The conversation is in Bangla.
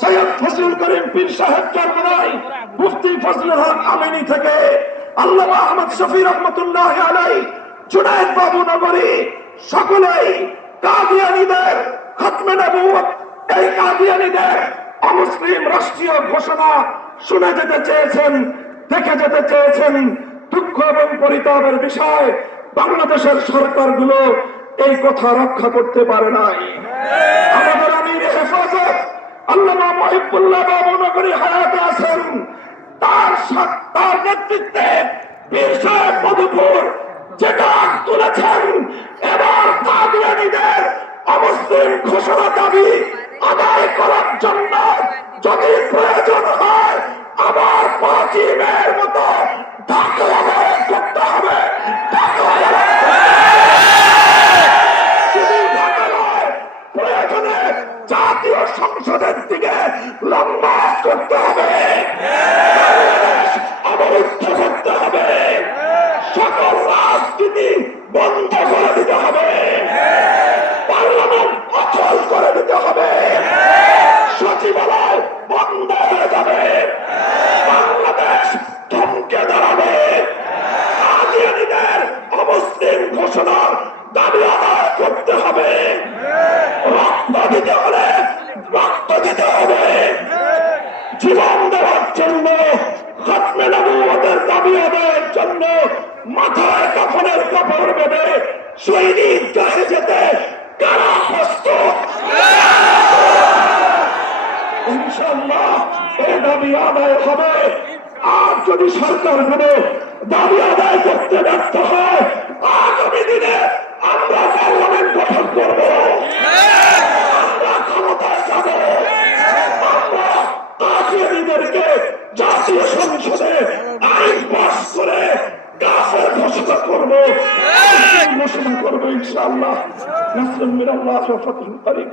সৈয়দ ফজলুল করিম পীর সাহেব চরমনাই, মুফতি ফজলুল হক আমিনী থেকে আল্লামা আহমদ শফি রহমতুল্লাহ আলাইহি, জুনায়েদ বাবু নগরী, সকলেই কাদিয়ানীদের খতমে নবুয়ত, এই কাদিয়ানীদের অমুসলিম রাষ্ট্রীয় ঘোষণা শুনে যেতে চেয়েছেন, দেখে যেতে চেয়েছেন। দুঃখ এবং পরিতাপের বিষয়, বাংলাদেশের সরকারগুলো এই কথা রক্ষা করতে পারে নাই। আমাদের আমির হেফাজত আল্লামা মহিবুল্লাহ বাবু নগরী হায়াতে আছেন, তার নেতৃত্বে পীর সাহেব মধুপুর যেটা তুলেছেন, এবার কাদিয়ানীদের অমুসলিম ঘোষণা দাবি আদায় করার জন্য যদি প্রয়োজন হয় আবার 5 মের মতো ঢাকা আদায় করতে হবে। প্রয়োজনে জাতীয় সংসদের দিকে লম্বা করতে হবে, অবরুদ্ধ করতে হবে, সকল রাজনীতি বন্ধ করে দিতে হবে, পার্লামেন্ট অচল করে দিতে হবে, সচিবালয় বন্ধ হয়ে যাবে, বাংলাদেশ থমকে দাঁড়াবে। কাদিয়ানীদের অমুসলিম ঘোষণার দাবি আদায় করতে হবে। রক্ত দিতে হলে রক্ত দিতে হবে, জীবন দেওয়ার জন্য, খতমে নবুয়তের দাবি আদায়ের জন্য মাথায় কাফনের কাপড় বেঁধে শহীদ ঈদগাহে যেতে কারা প্রস্তুত? ইনশাআল্লাহ এই দাবি আদায় হবে। আর যদি সরকার গুলো দাবি আদায় করতে ব্যর্থ হয়, আগামী দিনে আমরা পার্লামেন্ট গঠন করব, আমরা ক্ষমতায় যাব, আমরা কাদিয়ানীদেরকে জাতীয় সংসদে আইন পাস করে কাফের ঘোষণা করব, ইনশাআল্লাহ। নাসরুল মিনাল্লাহি ওয়া ফাতহুল করিম।